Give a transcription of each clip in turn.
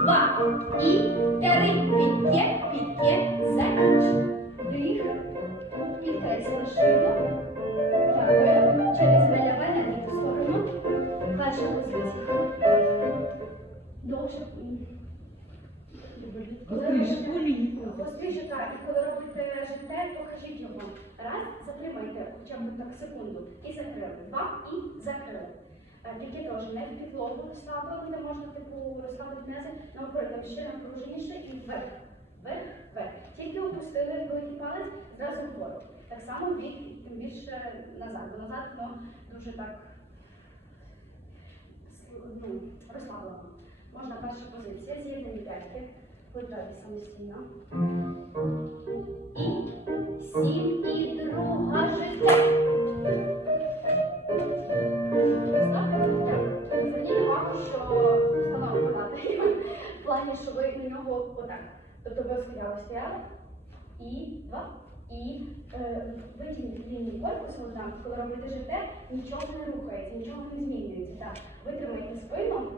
два. І три. Піке, піке, закінч. Вдих. Підкресли шию. Дякую. Через на ліву сторону. Перша позиція. Довше. Остріше так, і коли робите жентель, покажіть його. Раз, затримайте хоча б так секунду. І закрили. Два і закрили. Е, Тільки теж не підлогу розслабили, де можна типу розслабити м'язи, навпаки, ще напруженіше і вверх. Вверх, вверх. Тільки опустили великий палець, зразу вгору. Так само бік, тим більше назад. Бо назад воно дуже так ну, розслаблено. Можна перша позиція, з'єднані п'ятки, готові самостійно. І сім, і плані, що ви на нього отак. Тобто ви стояли, стояли. І два. І е, витягніть лінію корпусу, там, коли робите ЖТ, нічого не рухається, нічого не змінюється. Так. Витримайте спину,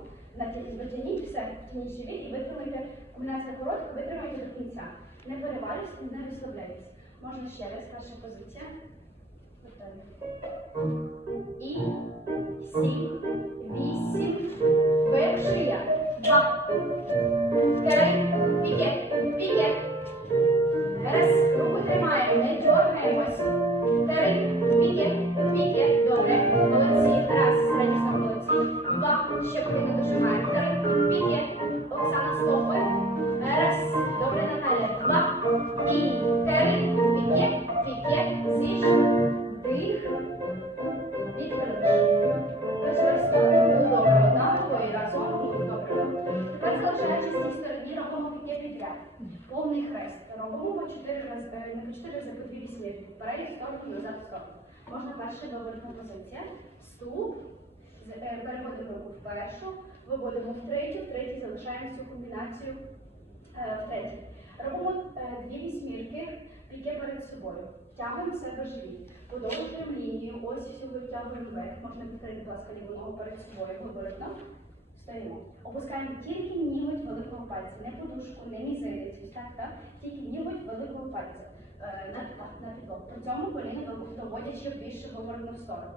витягніть все, тяніть живіт і витримайте комбінація коротка, витримайте до кінця. Не перевалюйтесь, не розслабляйтесь. Можна ще раз, перша позиція. Готові. І сім, вісім, не дергаємось. Повний хрест. Робимо по 4 рази, е, не по 4 рази, по 2 вісімки. Вперед, в сторону, назад, в сторону. Можна перша доверхна позиція. Ступ. Е, Переводимо руку в першу, виводимо в третю, в третій залишаємо цю комбінацію е, в третій. Робимо е, дві вісьмірки, піке перед собою. Втягуємо себе в живіт. Подовжуємо лінію, ось всього втягуємо вверх. Можна підкрити, будь ласка, ліву перед собою, глибоко. Стоїмо. Опускаємо тільки ніготь великого пальця, не подушку, не мізинець, ось так, так? Тільки ніготь великого пальця е, на, так, на. При цьому коліна дов- доводячи більше говорну сторону.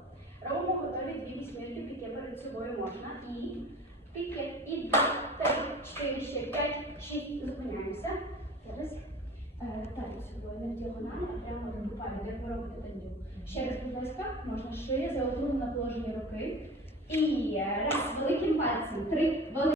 Робимо готові дві вісьмірки, піке перед собою можна. І піке, і два, три, чотири, ще п'ять, шість. Зупиняємося. Зараз. Е, Далі собою не діагонально, а прямо буквально, як ви робите тандю. Ще раз, будь ласка, можна шия, заокруглено положення руки. І раз, великим пальцем, три, великим.